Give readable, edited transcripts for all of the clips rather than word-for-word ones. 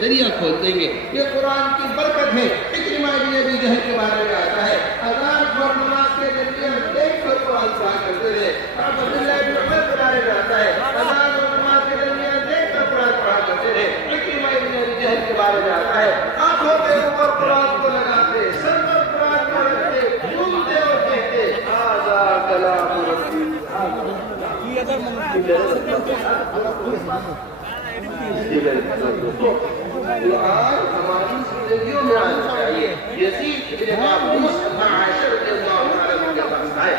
दरिया खोल देंगे। ये कुरान की बरकत है। इक्रिमा इब्न अबी जहल के बारे में आता है, अज़ान और नमाज के जरिए देख कर कुरान पढ़ा करते थे। अब्दुल्लाह इब्न उमर के बारे में आता है, अज़ान और नमाज के जरिए देख कर कुरान पढ़ा करते थे। इक्रिमा इब्न अबी जहल के बारे में आता है, आंखों के ऊपर कुरान को लगाते, सर पर कुरान को रखते, घूमते और कहते हाज़ा कलाम रब्बी। कुरान हमारी जिंदगियों में आना चाहिए। यजीद इब्न काबूस माशर के ज़ालिम के पास आए,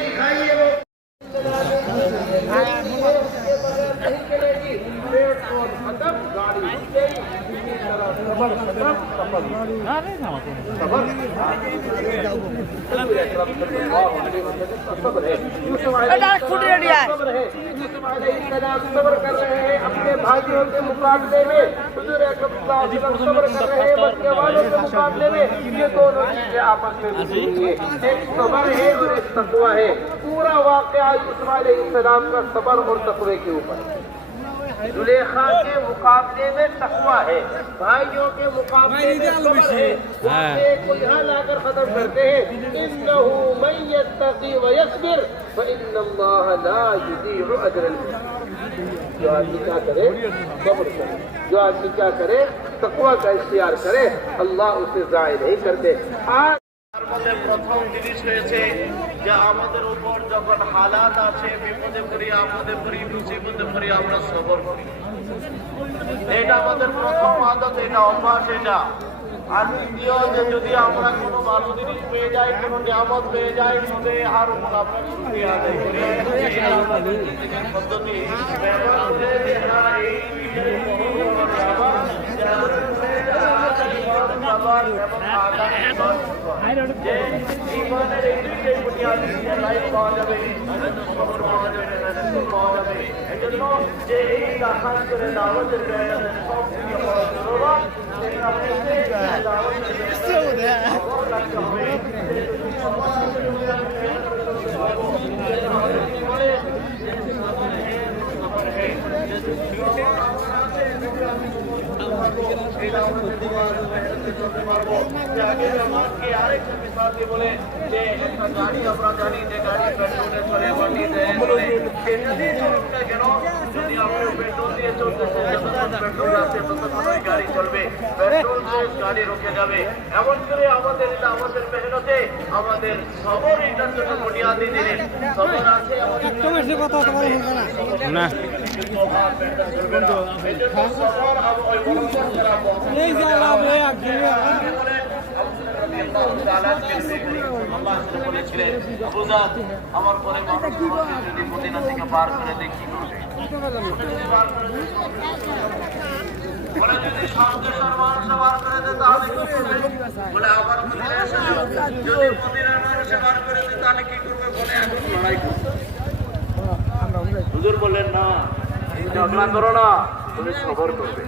दिखाइए वो सब्र कर रहे हैं अपने भाइयों के मुकाबले में, हुजूर अकरम सब्र कर रहे हैं बच्चे वालों के मुकाबले में। ये दोनों चीजें आपस में मिली है, एक सब्र है और एक तकवा है। पूरा वाक़या यूसुफ अलैहिस्सलाम का सब्र और तकवे के ऊपर। जुलेखा के मुकाबले में तकवा है, भाइयों के मुकाबले में सब्र है। को यहाँ लाकर खत्म करते हैं, इन्नहु मन यत्तकी व यस्बिर फइन्नल्लाह ला युज़ीउ अजरल मुहसिनीन। जो आदमी क्या करे सब्र करे, जो आदमी क्या करे तकवा का इख्तियार करे, अल्लाह उसे ज़ाय नहीं करते। आज प्रथम जिनिस হয়েছে যে আমাদের উপর যখন হালাত আছে, বিপদে পড়ি, আপদে পড়ি, মুসিবতে পড়ি, আমরা সবর করি। এটা আমাদের প্রথম আদত, এটা অভ্যাস। এটা আর দ্বিতীয় যে যদি আমরা কোনো ভালো জিনিস পেয়ে যাই, কোনো নিয়ামত পেয়ে যাই, তবে আর উপর আমরা শুকরিয়া আদায় করি। পদ্ধতি জীবনের এই দুইটাই বুনিয়াদি লাইফ পাওয়া যাবে, খবর পাওয়া যাবে, পাওয়া যাবে। এই জন্য যে এই আশা করে দাওয়াতের প্রয়োজনে সব থেকে বড় জরুরত সেটা হচ্ছে দাওয়াতের আরেকটা মিসাল দিয়ে বলে যে একটা গাড়ি আমরা জানি যে গাড়ি পেট্রোলে চলে বা ডিজেলে চলে, সেটা দিয়ে চলুক না কেন, যদি আমরা পেট্রোল দিয়ে চলতেছে যতক্ষণ পেট্রোল আছে ততক্ষণ ওই গাড়ি চলবে, পেট্রোল শেষ গাড়ি রুকে যাবে। এমন করে আমাদের এটা আমাদের মেহনতে আমাদের সবর এটার জন্য বুনিয়াদি জিনিস। সবর আছে আমাদের না আমার পরে মানুষ যদি মদিনা থেকে পার করে দেখি বলে যদি সর্বদেশের মানুষে বার করে দেয় তাহলে কি করবে? বলে আবার যদি মদিনার মানুষে বার করে দেয় তাহলে কি করবে? বলে এখন লড়াই করবে। হুজুর বললেন না, ঝগড়া করো না, তুমি সবর করবে।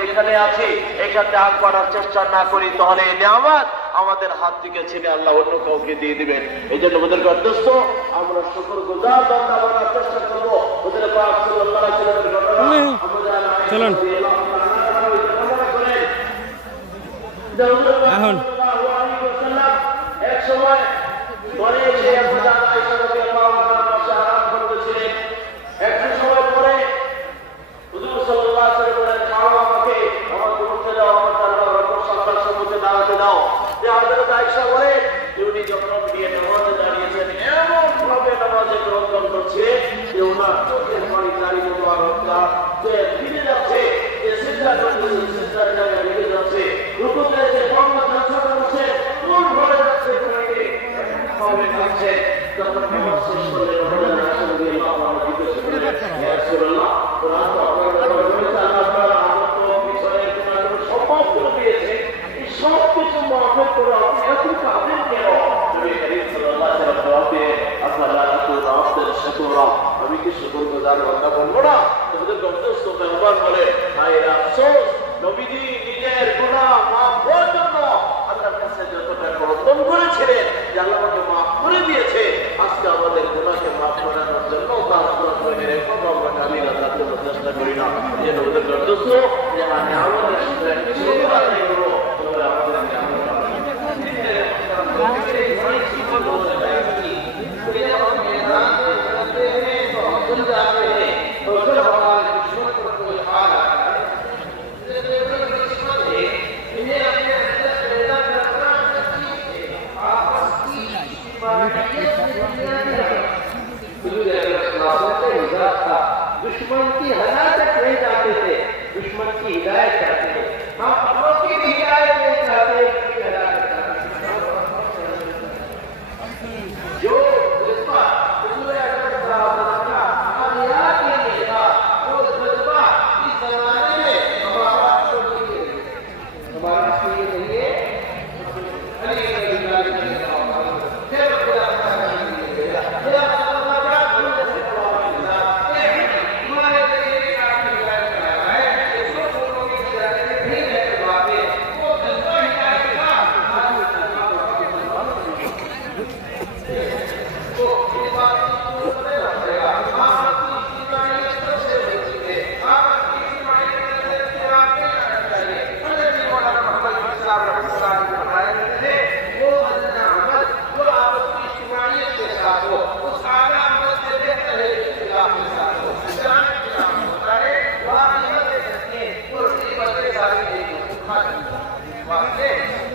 যেখানে আছি এখানে আগ বাড়ার চেষ্টা না করি তাহলে এই নিয়ামত আমাদের হাত থেকে ছেড়ে আল্লাহ অন্য কাউকে দিয়ে দিবেন। এই জন্য ওদের দোস্ত আমরা শুকর গুজার বান্দা বানার চেষ্টা করবো। ওদের পাক সাল্লাল্লাহু আলাইহি ওয়াসাল্লামের ঘটনা চলুন এখন এক সময় পরে এসে একটু সময় পরে হুজুর সাল্লাল্লাহু আলাইহি ওয়াসাল্লাম বলেন, খাও আমাকে, আমার দুঃখে দাও, আমার তারপর সন্তান সম্পর্কে দাঁড়াতে দাও। যে হযরত আয়েশা বলে উনি যখন বিয়ে নামাজে দাঁড়িয়েছেন এমন ভাবে নামাজে গ্রহণ করছে যে ওনার চোখের পানি জারি মোবারক যে ফিরে যাচ্ছে, যে সিজদা করতে সিজদার জায়গায় লেগে যাচ্ছে, রুকুতে যে মোহাম্মদ রাসূলুল্লাহ বসে কোন ভরে যাচ্ছে তোমাকে কবে যাচ্ছে যখন নামাজ শেষ করলে রমজান রাসূল রাদিয়াল্লাহু আনহু জিজ্ঞেস করলেন ইয়া রাসূলুল্লাহ কোরআন তো আপনার ব্যাপারে বলেছে আল্লাহ তাআলা আমাকে বিষয়ে তোমার সম্মান করে দিয়েছে, এই সব কিছু মাফ করে আপনি এত কাঁদেন কেন? নবী করিম সাল্লাল্লাহু আলাইহি ওয়াসাল্লাম জবাব দিয়ে আফালা তুরাফির শাকুরা, আমি কি শুকরগুজার বান্দা বলবো না? তোমাদের গন্তব্য মেহমান বলে হায় আফসোস, নবীজি নিজের গুনাহ মাফ করার জন্য আল্লাহর কাছে যতটা করতম করেছিলেন যে আল্লাহ আমাকে মাফ করে দিয়েছে, আজকে আমাদের গুনাহকে মাফ করানোর জন্য তার প্রয়োজনের এখন আমরা কামিল আল্লাহ করতে চেষ্টা করি না। যে নবীদের গন্তব্য যে মানে আমাদের শুকর আদায় করবো, তোমরা আমাদের दुश्मन की हलाकत नहीं चाहते थे, दुश्मन की हिदायत चाहते थे। हम अपनों की भी हिदायत नहीं चाहते, उनकी हलाकत चाहते हैं। जो जज्बा हुजूर अकरम सल्लल्लाहु अलैहि वसल्लम का अलिया के लिए था, वो जज्बा इस जमाने में हमारा नहीं है। अली रज़ी अल्लाह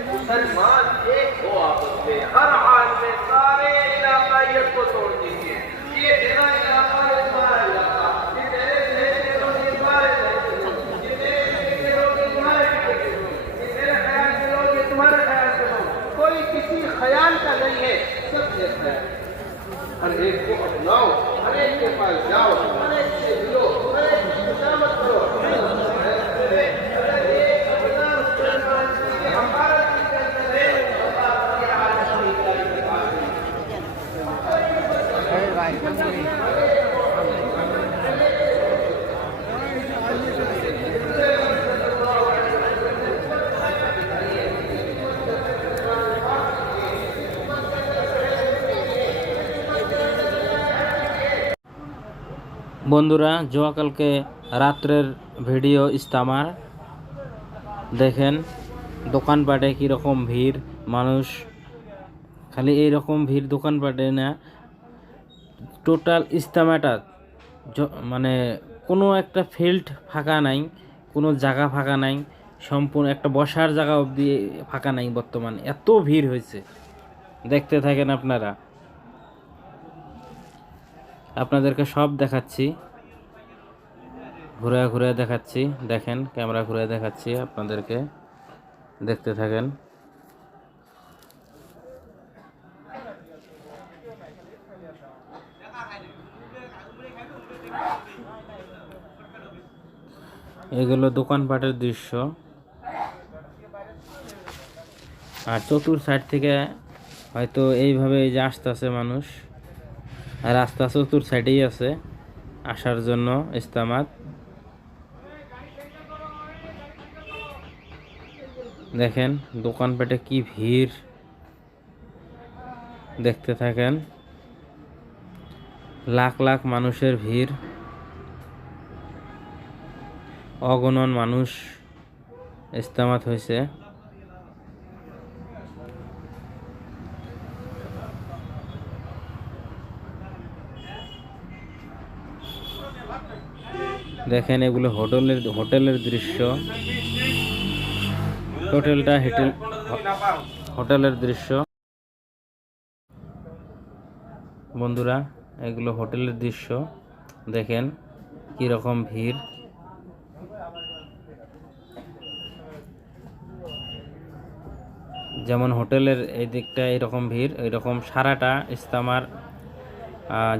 मुसलमान एक हो आपस में, हर हाल में सारे इलाकाइयत को तोड़ दीजिए। ये मेरा इलाका है, तुम्हारा इलाका, ये मेरे देश के लोग, ये तुम्हारे देश के लोग, ये मेरे देश के लोग, ये तुम्हारे देश के लोग, ये मेरे ख्याल के लोग, ये तुम्हारे ख्याल के लोग, कोई किसी ख्याल का नहीं है, सब एक है। हर एक को अपनाओ, हर एक के पास जाओ, हर एक से मिलो, हर एक की खुशामद करो। বন্ধুরা, কালকে রাত্রের ভিডিও ইস্তামার দেখেন, দোকানপাটে কীরকম ভিড়, মানুষ খালি এইরকম ভিড় দোকানপাটে না, টোটাল ইস্তামাটা মানে কোনো একটা ফিল্ড ফাঁকা নাই, কোনো জায়গা ফাঁকা নাই, সম্পূর্ণ একটা বসার জায়গা অবধি ফাঁকা নাই। বর্তমানে এত ভিড় হয়েছে, দেখতে থাকেন আপনারা, আপনাদেরকে সব দেখাচ্ছি, ঘুরে ঘুরে দেখাচ্ছি। দেখেন, ক্যামেরা ঘুরে দেখাচ্ছি আপনাদেরকে, দেখতে থাকেন। এগুলো দোকানপাটের দৃশ্য, আর চতুর সাইড থেকে হয়তো এইভাবে এই যে আসতেছে মানুষ, আর রাস্তা চতুর সাইডেই আছে আসার জন্য ইস্তামাত। দেখেন দোকানপাটে কি ভিড়, দেখতে থাকেন, লাখ লাখ মানুষের ভিড়, অগণন মানুষ ইস্তামাত হয়েছে। দেখেন এগুলো হোটেলের দৃশ্য, হোটেলের দৃশ্য। বন্ধুরা, এগুলো হোটেলের দৃশ্য, দেখেন কীরকম ভিড়। যেমন হোটেলের এই দিকটা এরকম ভিড়, এরকম সারাটা ইস্তামার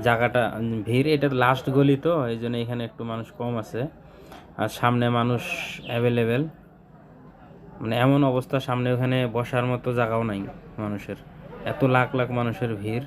জায়গাটা ভিড়। এটা লাস্ট গলি তো, এই জন্য এখানে একটু মানুষ কম আছে, আর সামনে মানুষ অ্যাভেলেবেল, মানে এমন অবস্থা সামনে ওখানে বসার মতো জায়গাও নাই মানুষের, এত লাখ লাখ মানুষের ভিড়।